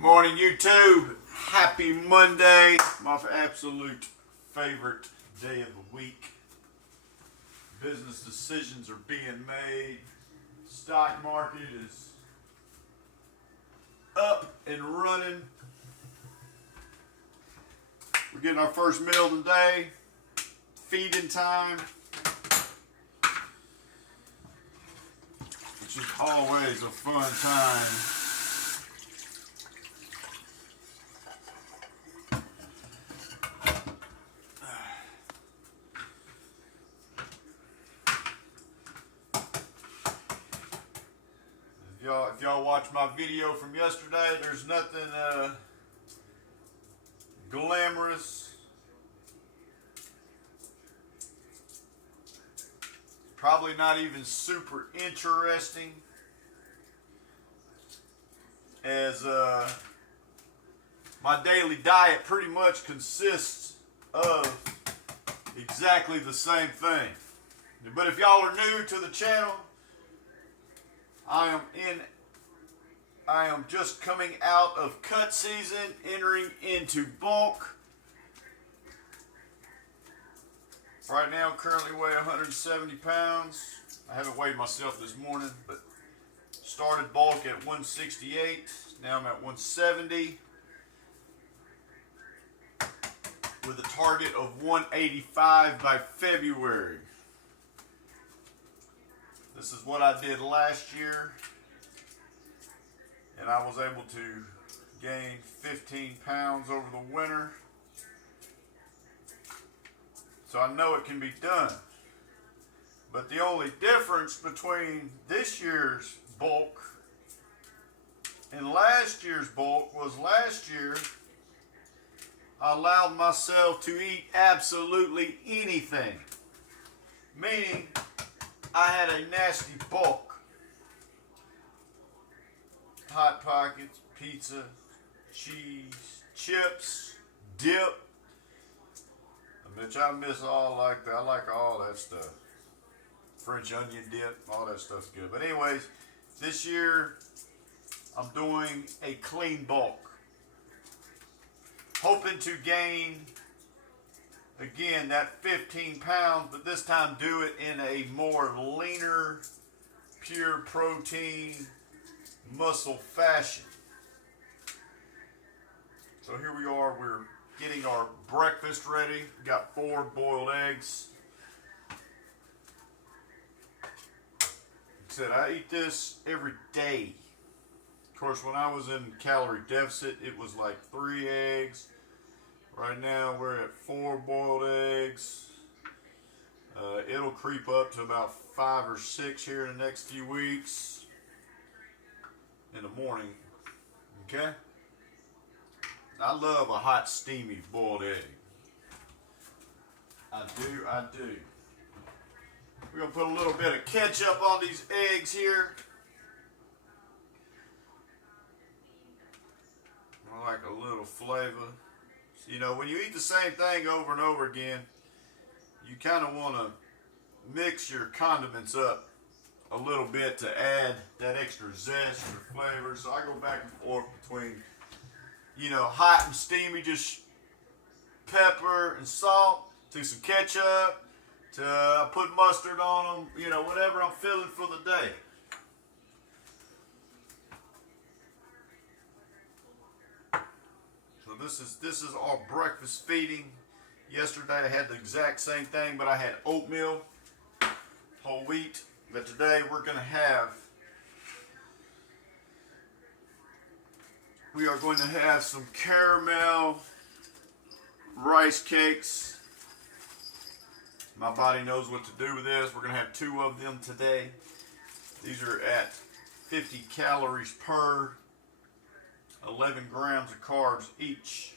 Morning, YouTube. Happy Monday. My absolute favorite day of the week. Business decisions are being made. Stock market is up and running. We're getting our first meal today. Feeding time. Which is always a fun time. If y'all watched my video from yesterday, there's nothing glamorous. Probably not even super interesting as my daily diet pretty much consists of exactly the same thing. But if y'all are new to the channel, I am just coming out of cut season, entering into bulk. Right now, currently weigh 170 pounds. I haven't weighed myself this morning, but started bulk at 168. Now I'm at 170 with a target of 185 by February. This is what I did last year, and I was able to gain 15 pounds over the winter. So I know it can be done. But the only difference between this year's bulk and last year's bulk was last year I allowed myself to eat absolutely anything. Meaning, I had a nasty bulk. Hot Pockets, pizza, cheese, chips, dip. Bitch, I miss all like that. I like all that stuff. French onion dip, all that stuff's good. But anyways, this year I'm doing a clean bulk. Hoping to gain again that 15 pounds, but this time do it in a more leaner, pure protein, muscle fashion. So here we are, we're getting our breakfast ready. Got 4 boiled eggs. Like I said, I eat this every day. Of course, when I was in calorie deficit, it was like 3 eggs. Right now, we're at 4 boiled eggs. It'll creep up to about 5 or 6 here in the next few weeks. In the morning. Okay? I love a hot, steamy boiled egg. I do. We're going to put a little bit of ketchup on these eggs here. I like a little flavor. You know, when you eat the same thing over and over again, you kind of want to mix your condiments up a little bit to add that extra zest or flavor. So I go back and forth between, you know, hot and steamy, just pepper and salt, to some ketchup, to put mustard on them, you know, whatever I'm feeling for the day. So this is our breakfast feeding. Yesterday I had the exact same thing, but I had oatmeal, whole wheat. But today we are going to have some caramel rice cakes. My body knows what to do with this. We're going to have 2 of them today. These are at 50 calories per, 11 grams of carbs each.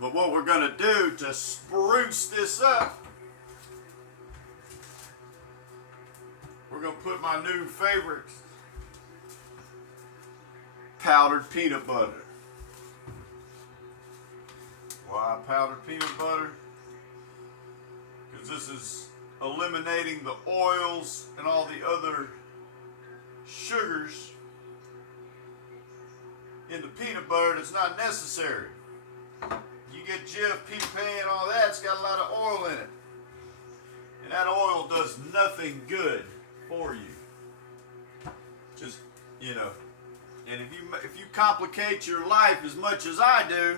But what we're going to do to spruce this up, we're going to put my new favorite, powdered peanut butter. Why powdered peanut butter? Because this is eliminating the oils and all the other sugars in the peanut butter that's not necessary. You get Jif, Peter Pan, all that, it's got a lot of oil in it. And that oil does nothing good for you. Just, you know, and if you complicate your life as much as I do,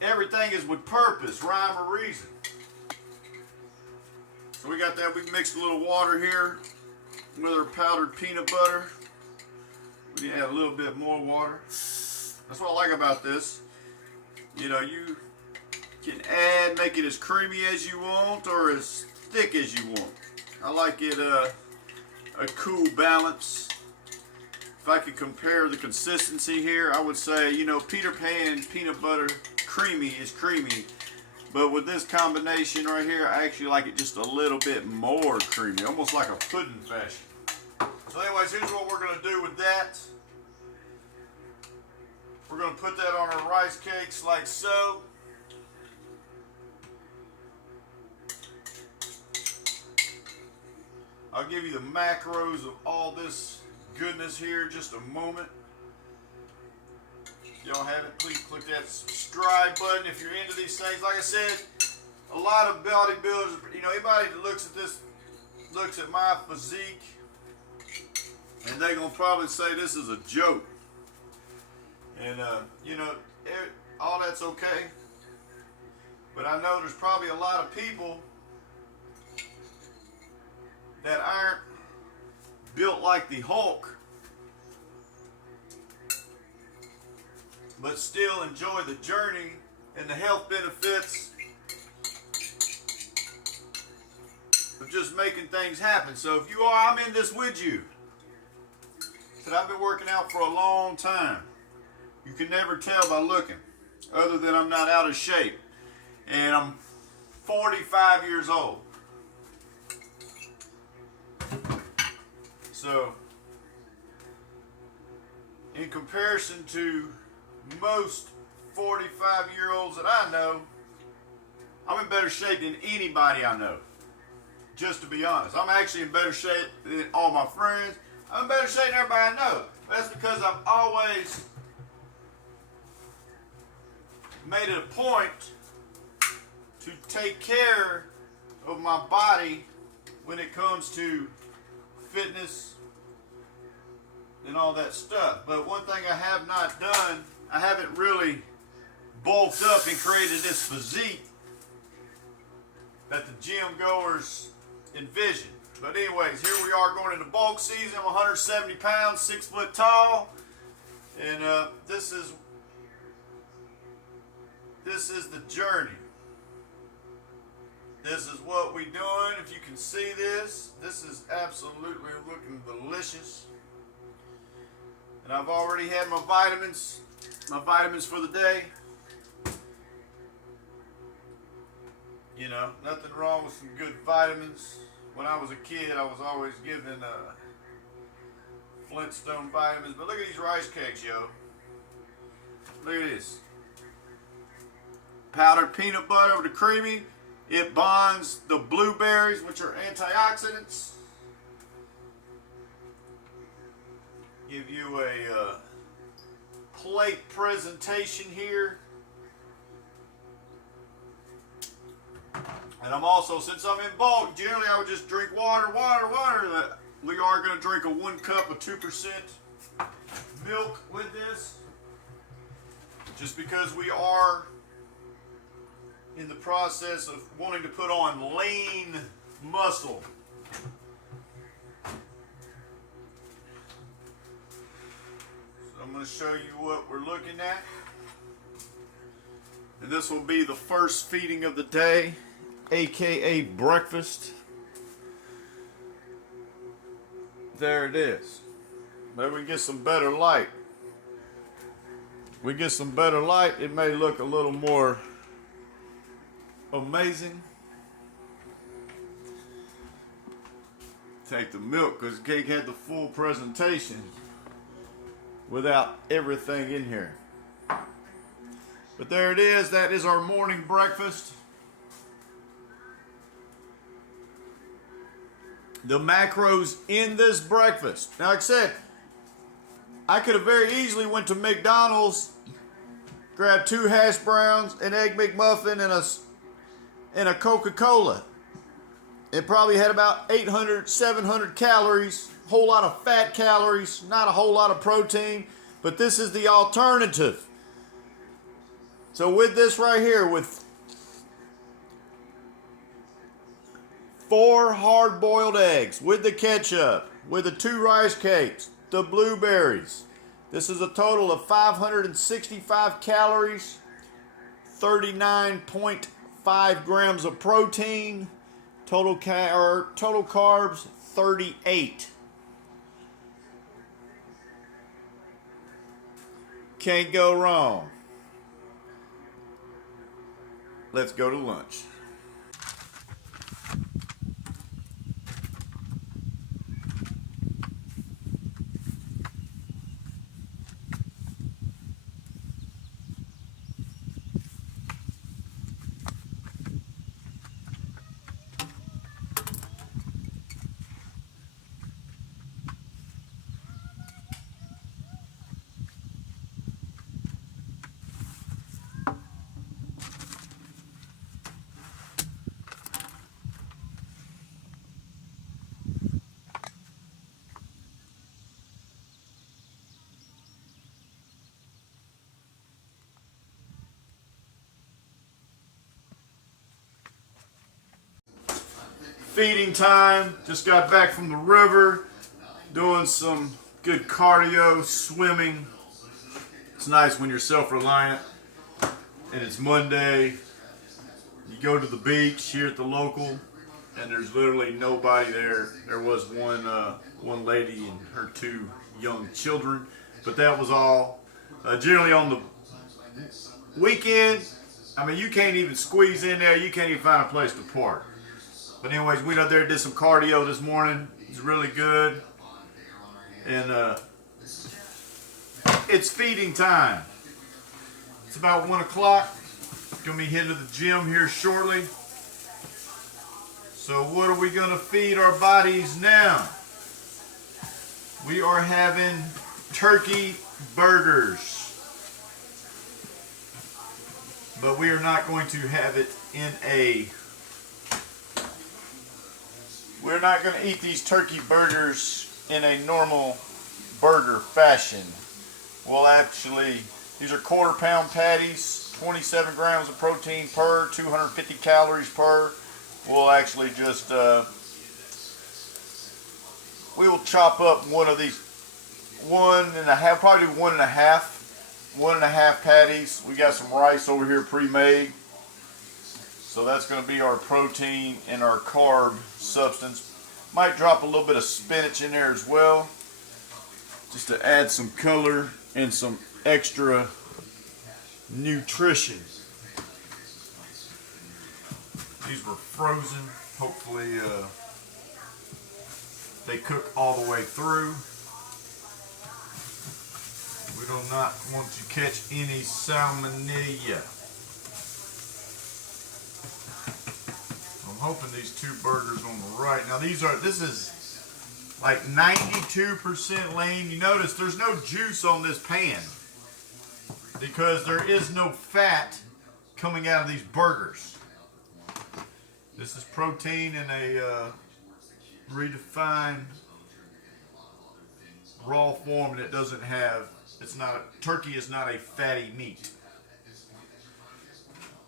everything is with purpose, rhyme or reason. So we got that. We mixed a little water here with our powdered peanut butter. We need to add a little bit more water. That's what I like about this. You know, you can make it as creamy as you want or as thick as you want. I like it a cool balance. If I could compare the consistency here, I would say, you know, Peter Pan peanut butter creamy is creamy. But with this combination right here, I actually like it just a little bit more creamy, almost like a pudding fashion. So anyways, here's what we're going to do with that. We're going to put that on our rice cakes like so. I'll give you the macros of all this goodness here in just a moment. If y'all haven't, please click that subscribe button if you're into these things. Like I said, a lot of bodybuilders, you know, anybody that looks at this, looks at my physique, and they're going to probably say this is a joke. And, you know, all that's okay. But I know there's probably a lot of people that aren't built like the Hulk, but still enjoy the journey and the health benefits of just making things happen. So if you are, I'm in this with you. Said I've been working out for a long time. You can never tell by looking, other than I'm not out of shape. And I'm 45 years old. So, in comparison to most 45-year-olds that I know, I'm in better shape than anybody I know. Just to be honest. I'm actually in better shape than all my friends. I'm in better shape than everybody I know. That's because I've always made it a point to take care of my body when it comes to fitness and all that stuff. But one thing I have not done, I haven't really bulked up and created this physique that the gym goers envision. But anyways, here we are going into bulk season. I'm 170 pounds, 6 foot tall, and this is the journey. This is what we're doing. If you can see this is absolutely looking delicious. And I've already had my vitamins for the day. You know, nothing wrong with some good vitamins. When I was a kid, I was always given Flintstone vitamins. But look at these rice cakes, yo. Look at this. Powdered peanut butter over the creamy. It bonds the blueberries, which are antioxidants. Give you a plate presentation here. And I'm also, since I'm in bulk, generally I would just drink water. We are going to drink a 1 cup of 2% milk with this. Just because we are in the process of wanting to put on lean muscle. So I'm going to show you what we're looking at. And this will be the first feeding of the day, aka breakfast. There it is. Maybe we get some better light. We get some better light, it may look a little more amazing. Take the milk because the cake had the full presentation without everything in here. But there it is. That is our morning breakfast. The macros in this breakfast. Now, like I said, I could have very easily went to McDonald's, grabbed 2 hash browns, an egg McMuffin, and a Coca-Cola. It probably had about 800, 700 calories, a whole lot of fat calories, not a whole lot of protein, but this is the alternative. So with this right here, with 4 hard-boiled eggs, with the ketchup, with the 2 rice cakes, the blueberries, this is a total of 565 calories, 39.5 grams of protein, total carbs 38. Can't go wrong. Let's go to lunch. Feeding time. Just got back from the river, doing some good cardio, swimming. It's nice when you're self-reliant and it's Monday. You go to the beach here at the local and there's literally nobody there. There was one lady and her 2 young children, but that was all. Generally on the weekend, I mean, you can't even squeeze in there. You can't even find a place to park. But anyways, we went out there and did some cardio this morning. It's really good. And it's feeding time. It's about 1 o'clock. Gonna be heading to the gym here shortly. So what are we gonna feed our bodies now? We are having turkey burgers. But we are not going to have it in a... We're not going to eat these turkey burgers in a normal burger fashion. We'll actually, these are quarter-pound patties, 27 grams of protein per, 250 calories per. We'll actually just, we will chop up one of these, 1.5, probably 1.5 patties. We got some rice over here pre-made. So that's going to be our protein and our carb substance. Might drop a little bit of spinach in there as well, just to add some color and some extra nutrition. These were frozen. Hopefully they cook all the way through. We do not want to catch any salmonella. I'm hoping these 2 burgers on the right. Now this is like 92% lean. You notice there's no juice on this pan because there is no fat coming out of these burgers. This is protein in a redefined raw form, and it doesn't have, turkey is not a fatty meat.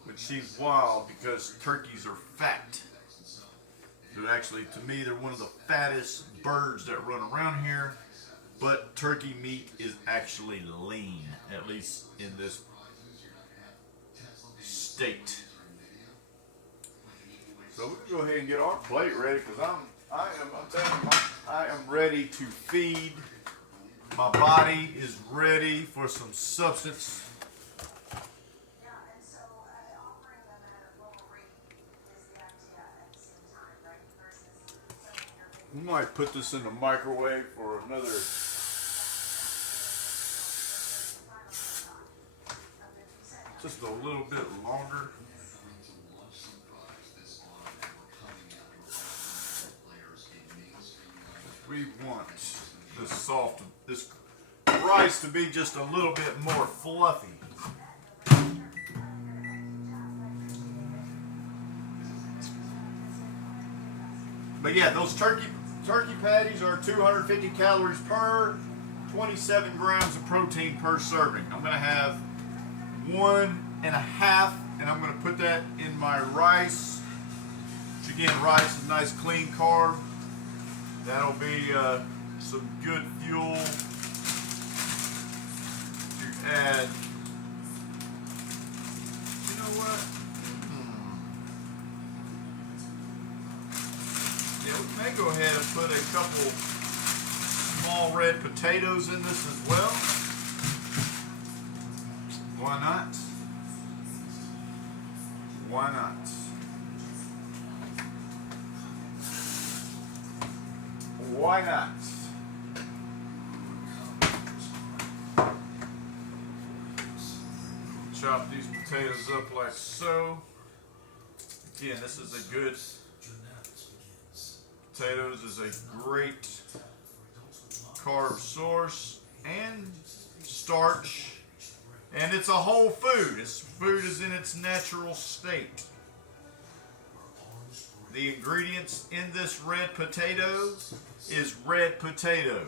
Which seems wild because turkeys are fat. They're actually, to me, they're one of the fattest birds that run around here. But turkey meat is actually lean, at least in this state. So we can go ahead and get our plate ready because I'm telling you, I am ready to feed. My body is ready for some substance. We might put this in the microwave for another just a little bit longer. We want this rice to be just a little bit more fluffy. But yeah, those turkey patties are 250 calories per, 27 grams of protein per serving. I'm going to have 1.5, and I'm going to put that in my rice. Which again, rice is a nice clean carb. That'll be some good fuel to add. You know what? Yeah, we may go ahead and put a couple small red potatoes in this as well. Why not? Why not? Why not? Chop these potatoes up like so. Again, this is a good, potatoes is a great carb source and starch, and it's a whole food. Food is in its natural state. The ingredients in this red potato is red potato.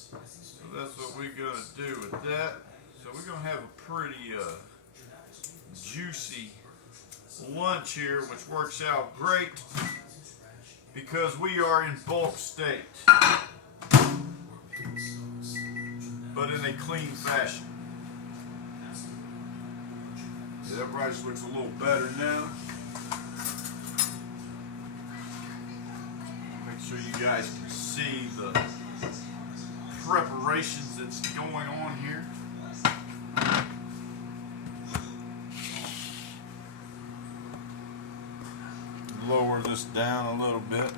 So that's what we're going to do with that. So we're going to have a pretty juicy lunch here, which works out great because we are in bulk state, but in a clean fashion. Yeah, that rice looks a little better now. Make sure you guys can see the preparations that's going on here. Lower this down a little bit.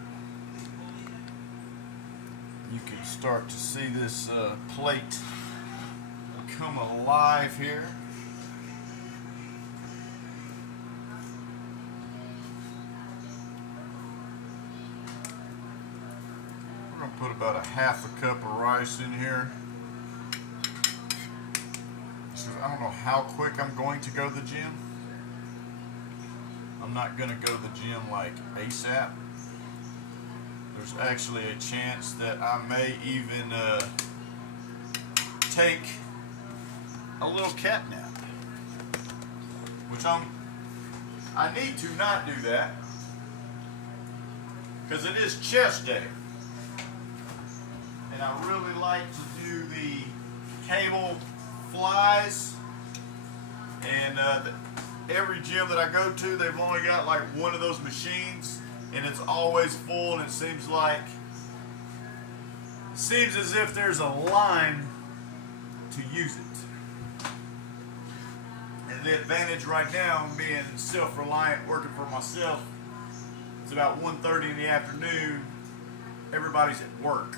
You can start to see this plate come alive here. We're going to put about a half a cup of rice in here. So I don't know how quick I'm going to go to the gym. I'm not going to go to the gym like ASAP. There's actually a chance that I may even take a little cat nap, which I need to not do that because it is chest day, and I really like to do the cable flies, and every gym that I go to, they've only got like one of those machines, and it's always full, and it seems as if there's a line to use it. And the advantage right now, being self-reliant, working for myself, it's about 1:30 in the afternoon. Everybody's at work,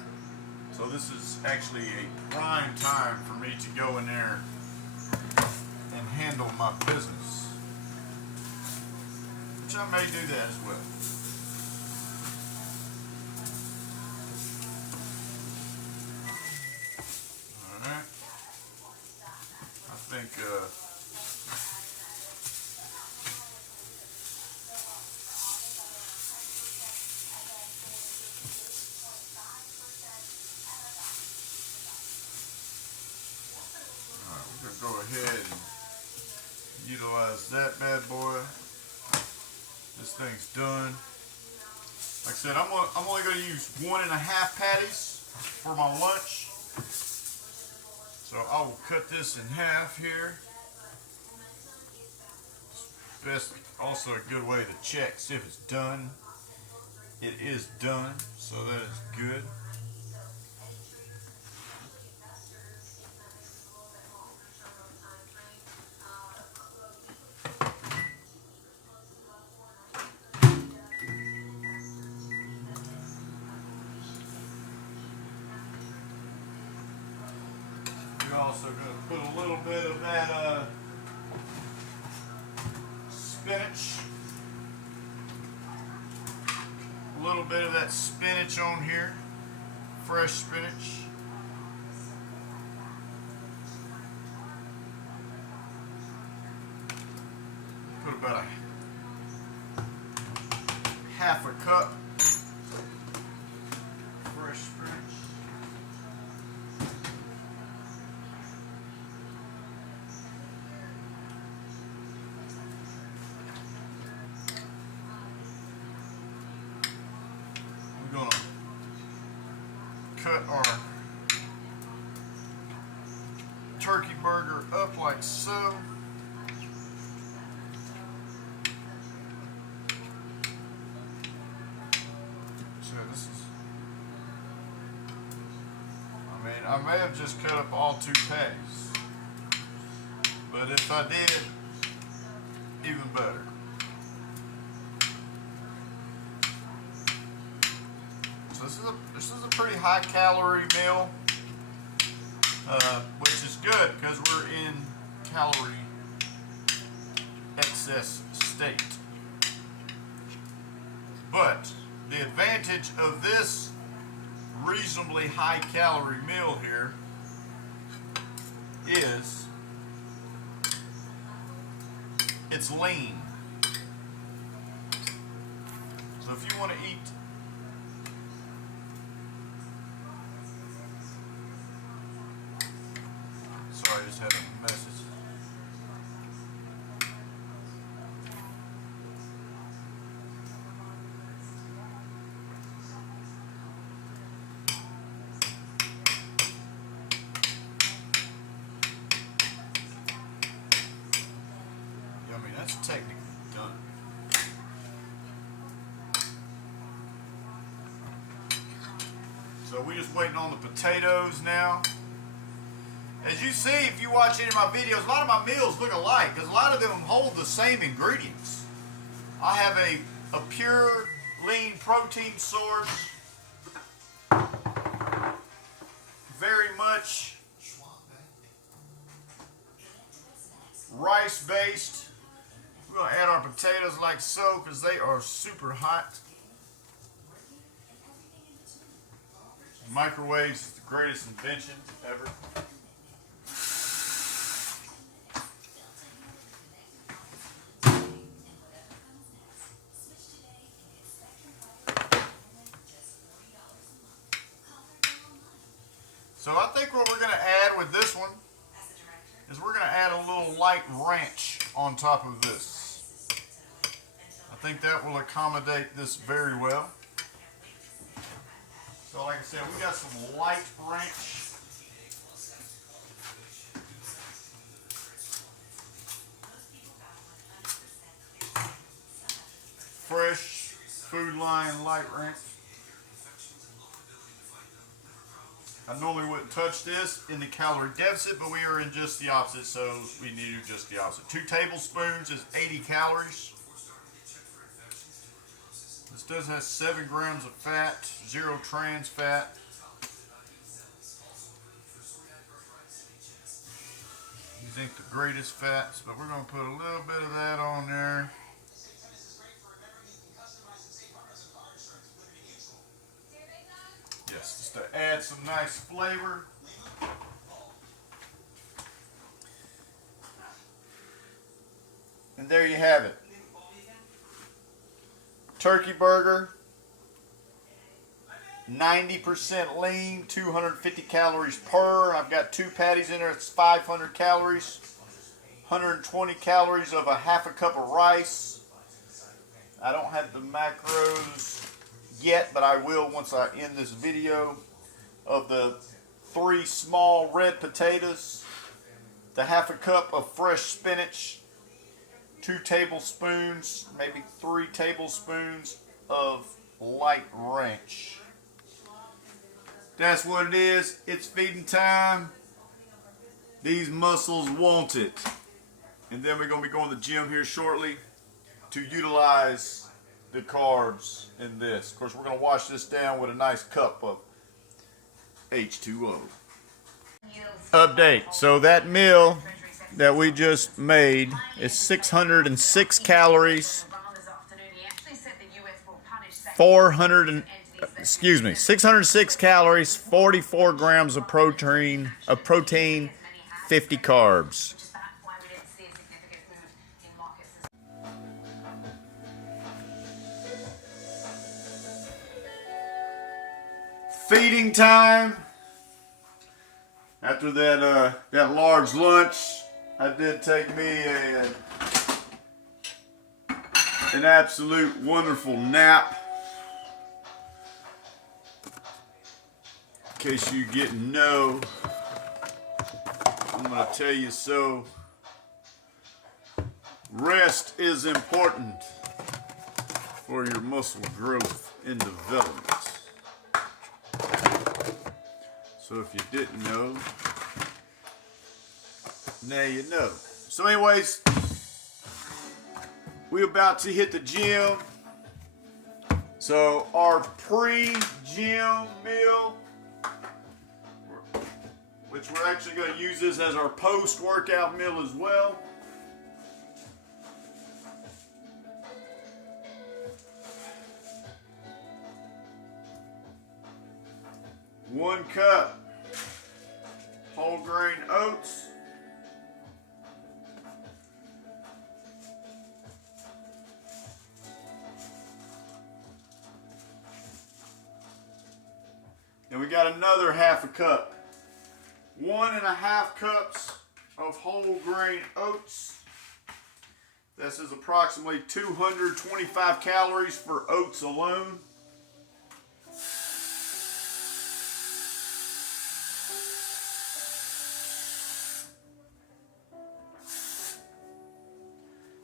so this is actually a prime time for me to go in there and handle my business, which I may do that as well. Alright. I think alright, we're gonna go ahead and utilize that bad boy. This thing's done. Like I said, I'm only going to use 1.5 patties for my lunch. So I will cut this in half here. Best, also a good way to check, see if it's done. It is done, so that is good. We're also going to put a little bit of that spinach a little bit of that spinach on here, fresh spinach. Put about a half a cup fresh spinach. We're gonna cut our turkey burger up like so. This is, I may have just cut up all 2 patties, but if I did, even better. So this is a pretty high calorie meal, which is good because we're in calorie excess state. But the advantage of this reasonably high calorie meal here is it's lean. So if you want to eat sorry, I just had a message. That's technically done. So we're just waiting on the potatoes now. As you see, if you watch any of my videos, a lot of my meals look alike because a lot of them hold the same ingredients. I have a pure lean protein source, very much rice based. We're going to add our potatoes like so because they are super hot. Microwaves is the greatest invention ever. So I think what we're going to add with this one is we're going to add a little light ranch on top of this. I think that will accommodate this very well. So like I said, we got some light ranch. Fresh Food Lion light ranch. I normally wouldn't touch this in the calorie deficit, but we are in just the opposite, so we need to do just the opposite. 2 tablespoons is 80 calories. This does have 7 grams of fat, 0 trans fat. These ain't the greatest fats, but we're going to put a little bit of that on there. Yes, just to add some nice flavor. And there you have it. Turkey burger, 90% lean, 250 calories per. I've got 2 patties in there, it's 500 calories. 120 calories of a half a cup of rice. I don't have the macros yet, but I will once I end this video. Of the 3 small red potatoes, the half a cup of fresh spinach, 2 tablespoons, maybe 3 tablespoons of light ranch. That's what it is. It's feeding time. These muscles want it. And then we're going to be going to the gym here shortly to utilize the carbs in this. Of course, we're going to wash this down with a nice cup of H2O. Update. So that meal that we just made is 606 calories, 606 calories, 44 grams of protein, 50 carbs. Feeding time. After that large lunch, I did take me an absolute wonderful nap. In case you didn't know, I'm going to tell you so. Rest is important for your muscle growth and development. So if you didn't know, now you know. So anyways, we're about to hit the gym. So our pre-gym meal, which we're actually going to use this as our post-workout meal as well. One cup whole grain oats. And we got another half a cup. 1.5 cups of whole grain oats. This is approximately 225 calories for oats alone.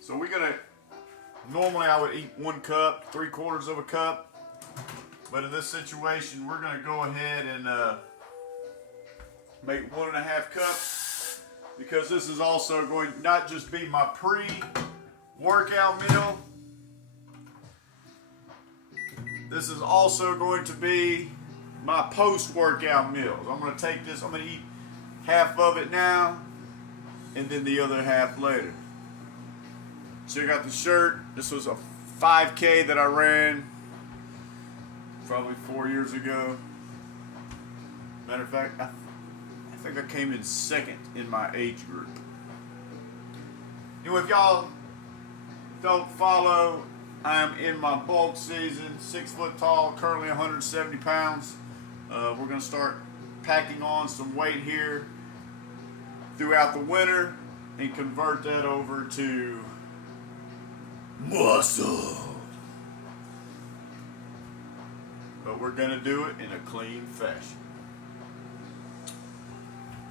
So we're gonna, normally I would eat 1 cup, 3/4 of a cup, but in this situation we're gonna go ahead and make 1.5 cups, because this is also going to not just be my pre-workout meal, this is also going to be my post-workout meals. I'm gonna take this, I'm gonna eat half of it now, and then the other half later. Check out the shirt. This was a 5K that I ran probably 4 years ago. Matter of fact, I think I came in second in my age group. Anyway, if y'all don't follow, I am in my bulk season, 6 foot tall, currently 170 pounds. We're going to start packing on some weight here throughout the winter and convert that over to muscle. But we're going to do it in a clean fashion.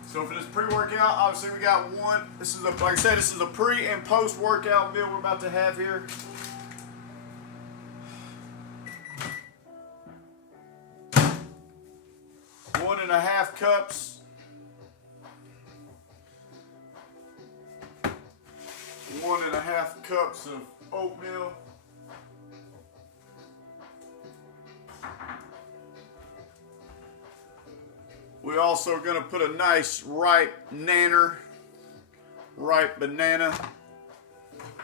So for this pre-workout, obviously we got one. This is like I said, this is a pre and post-workout meal we're about to have here. One and a half cups. 1.5 cups of oatmeal. We're also going to put a nice ripe banana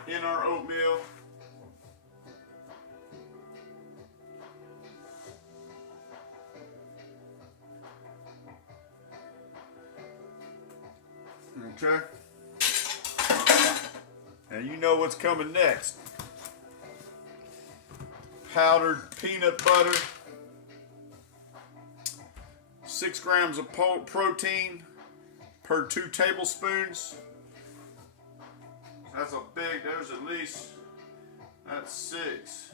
in our oatmeal. Okay. And you know what's coming next. Powdered peanut butter. 6 grams of protein per 2 tablespoons. That's a big, there's at least, that's 6,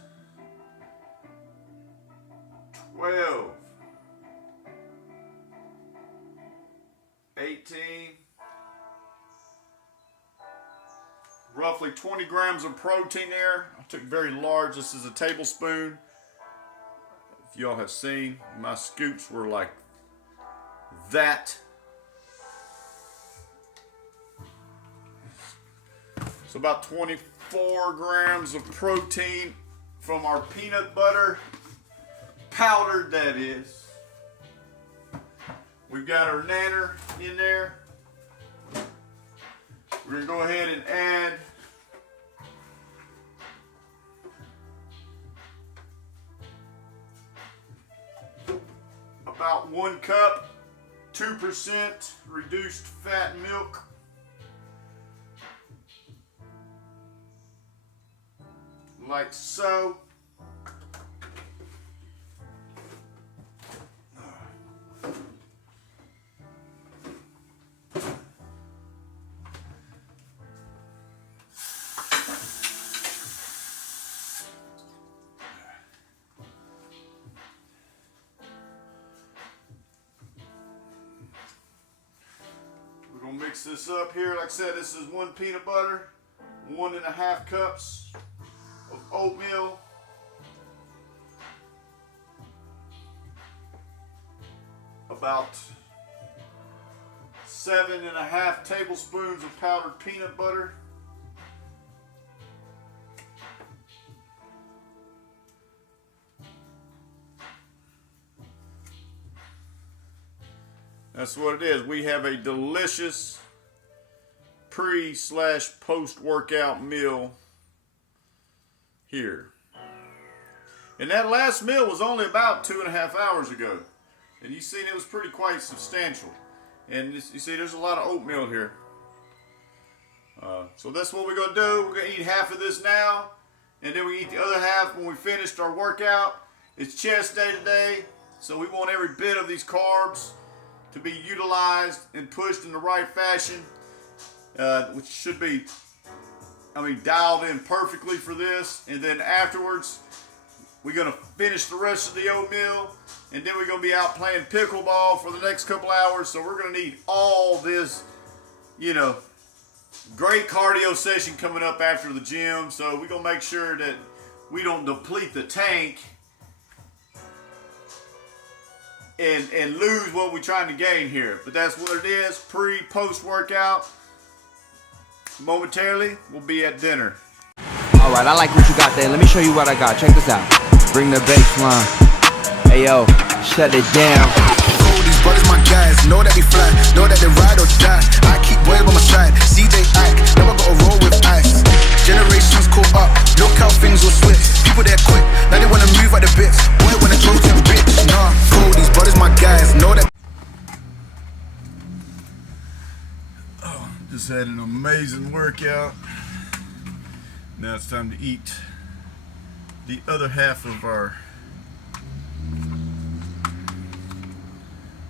12, 18, roughly 20 grams of protein there. I took very large, this is a tablespoon. If y'all have seen, my scoops were like that. So about 24 grams of protein from our peanut butter, powdered that is. We've got our nanner in there. We're going to go ahead and add about 1 cup, 2% reduced fat milk. Like so. We're gonna mix this up here. Like I said, this is 1 peanut butter, 1.5 cups of oatmeal, about 7.5 tablespoons of powdered peanut butter, that's what it is. We have a delicious pre/post-workout meal here. And that last meal was only about 2.5 hours ago. And you see it was quite substantial. And you see there's a lot of oatmeal here. So that's what we're going to do. We're going to eat half of this now. And then we eat the other half when we finished our workout. It's chest day today. So we want every bit of these carbs to be utilized and pushed in the right fashion. Which should be, dialed in perfectly for this. And then afterwards, we're going to finish the rest of the oatmeal. And then we're going to be out playing pickleball for the next couple hours. So we're going to need all this, great cardio session coming up after the gym. So we're going to make sure that we don't deplete the tank and lose what we're trying to gain here. But that's what it is. Pre-post workout. Momentarily, we'll be at dinner. Alright, I like what you got there. Let me show you what I got. Check this out. Bring the bass line. Hey yo, shut it down. These brothers my guys, know that we fly, know that they ride or die. I keep boys by my side, see they act, never gotta roll with ice. Generations caught up, look how things will switch. People there quick, now they wanna move at the bits. Boy wanna go to bitch, nah. These brothers my guys, know that. Just had an amazing workout. Now it's time to eat the other half of our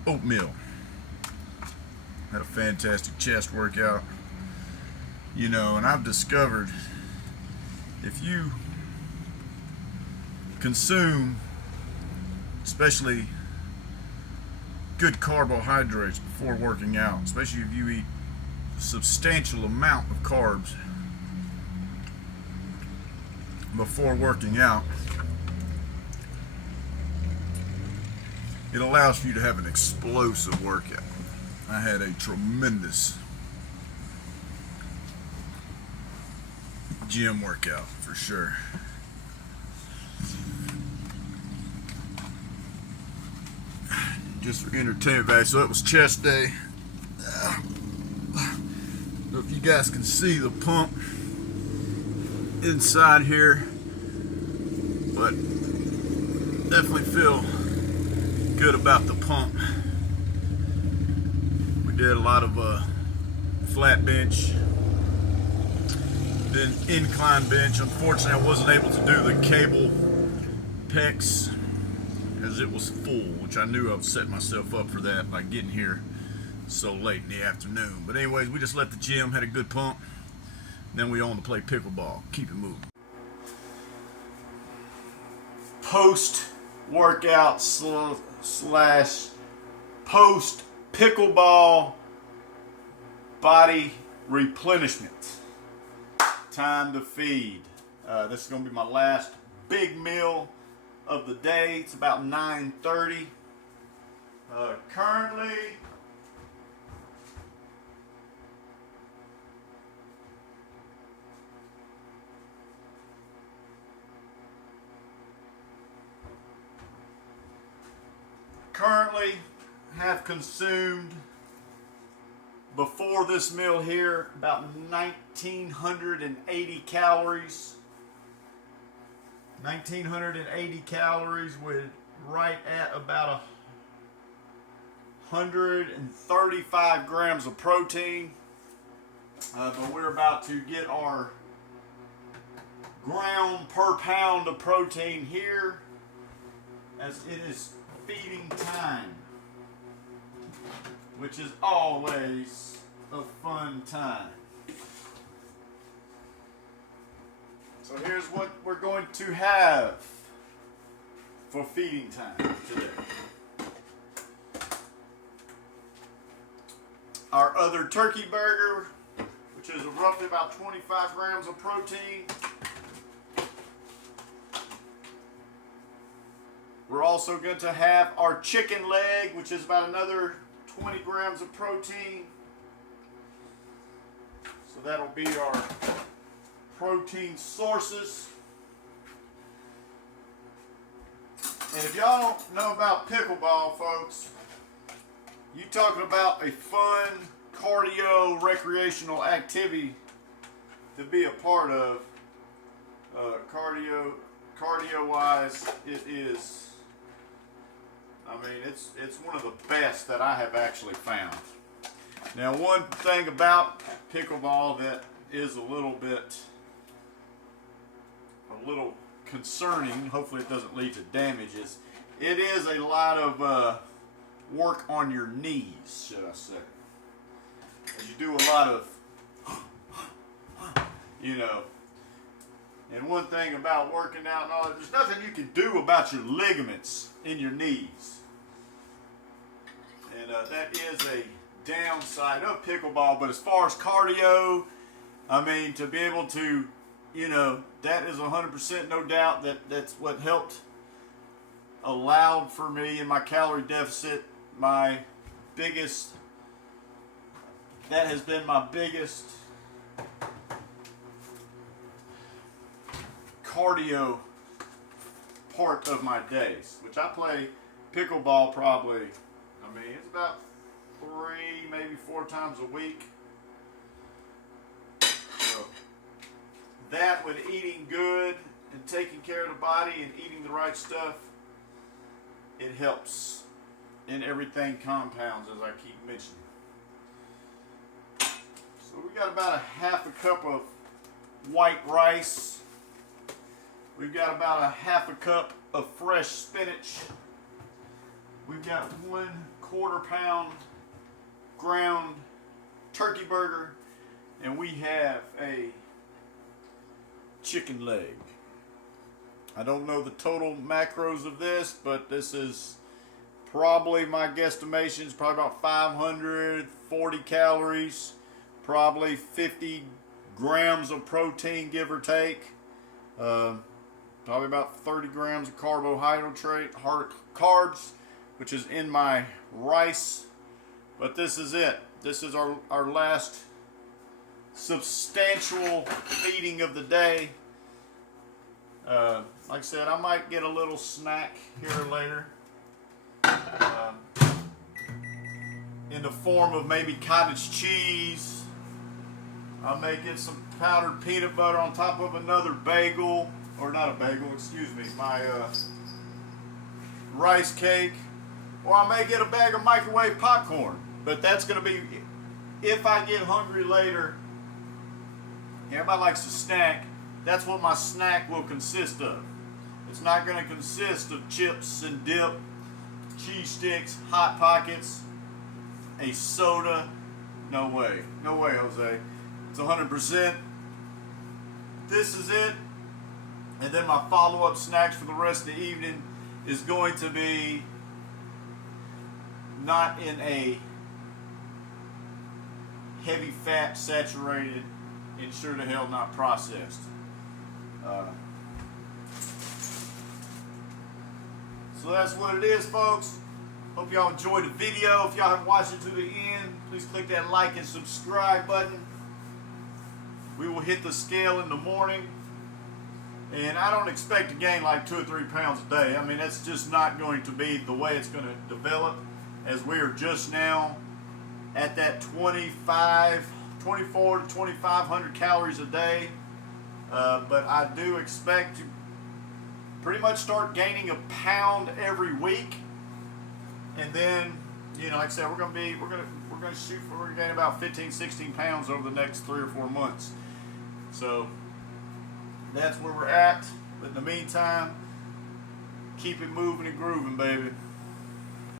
oatmeal. Had a fantastic chest workout. And I've discovered if you consume especially good carbohydrates before working out, especially if you eat substantial amount of carbs before working out, it allows for you to have an explosive workout. I had a tremendous gym workout for sure. Just for entertainment value. So it was chest day. If you guys can see the pump inside here, but definitely feel good about the pump. We did a lot of flat bench, then incline bench. Unfortunately, I wasn't able to do the cable pecs as it was full, which I knew I was setting myself up for that by getting here so late in the afternoon. But anyways, we just left the gym, had a good pump, then we on to play pickleball. Keep it moving. Post workout slash post pickleball body replenishment. Time to feed. This is going to be my last big meal of the day. It's about 9:30. Currently have consumed before this meal here about 1,980 calories. 1,980 calories with right at about 135 grams of protein. But we're about to get our gram per pound of protein here, as it is feeding time, which is always a fun time. So here's what we're going to have for feeding time today. Our other turkey burger, which is roughly about 25 grams of protein. We're also going to have our chicken leg, which is about another 20 grams of protein. So that'll be our protein sources. And if y'all don't know about pickleball, folks, you talking about a fun cardio recreational activity to be a part of. Cardio wise, it is, I mean, it's one of the best that I have actually found. Now, one thing about pickleball that is a little concerning, hopefully it doesn't lead to damage, is it is a lot of work on your knees, should I say. As you do a lot of, and one thing about working out and all that, there's nothing you can do about your ligaments in your knees. And that is a downside of pickleball. But as far as cardio, I mean, to be able to, that is 100% no doubt that's what helped, allowed for me in my calorie deficit, that has been my biggest cardio part of my days, which I play pickleball probably, it's about 3, maybe 4 times a week. So that, with eating good and taking care of the body and eating the right stuff, it helps. And everything compounds, as I keep mentioning. So we got about a half a cup of white rice. We've got about a half a cup of fresh spinach. We've got 1/4 pound ground turkey burger, and we have a chicken leg. I don't know the total macros of this, but this is probably, my guesstimation is probably about 540 calories, probably 50 grams of protein, give or take. Probably about 30 grams of carbs, which is in my rice. But this is it. This is our last substantial feeding of the day. Like I said, I might get a little snack here later. In the form of maybe cottage cheese. I may get some powdered peanut butter on top of another bagel, or not a bagel, excuse me, my rice cake, or I may get a bag of microwave popcorn. But that's going to be, if I get hungry later, everybody likes to snack, that's what my snack will consist of. It's not going to consist of chips and dip, cheese sticks, Hot Pockets, a soda. No way, Jose. It's 100%. This is it. And then my follow-up snacks for the rest of the evening is going to be not in a heavy fat saturated, and sure to hell not processed. So that's what it is, folks. Hope y'all enjoyed the video. If y'all haven't watched it to the end, please click that like and subscribe button. We will hit the scale in the morning. And I don't expect to gain like 2 or 3 pounds a day. I mean, that's just not going to be the way it's going to develop, as we are just now at that 24 to 2,500 calories a day. But I do expect to pretty much start gaining a pound every week. And then, you know, like I said, we're gonna shoot for, we're gonna gain about 15, 16 pounds over the next 3 or 4 months. So that's where we're at. But in the meantime, keep it moving and grooving, baby.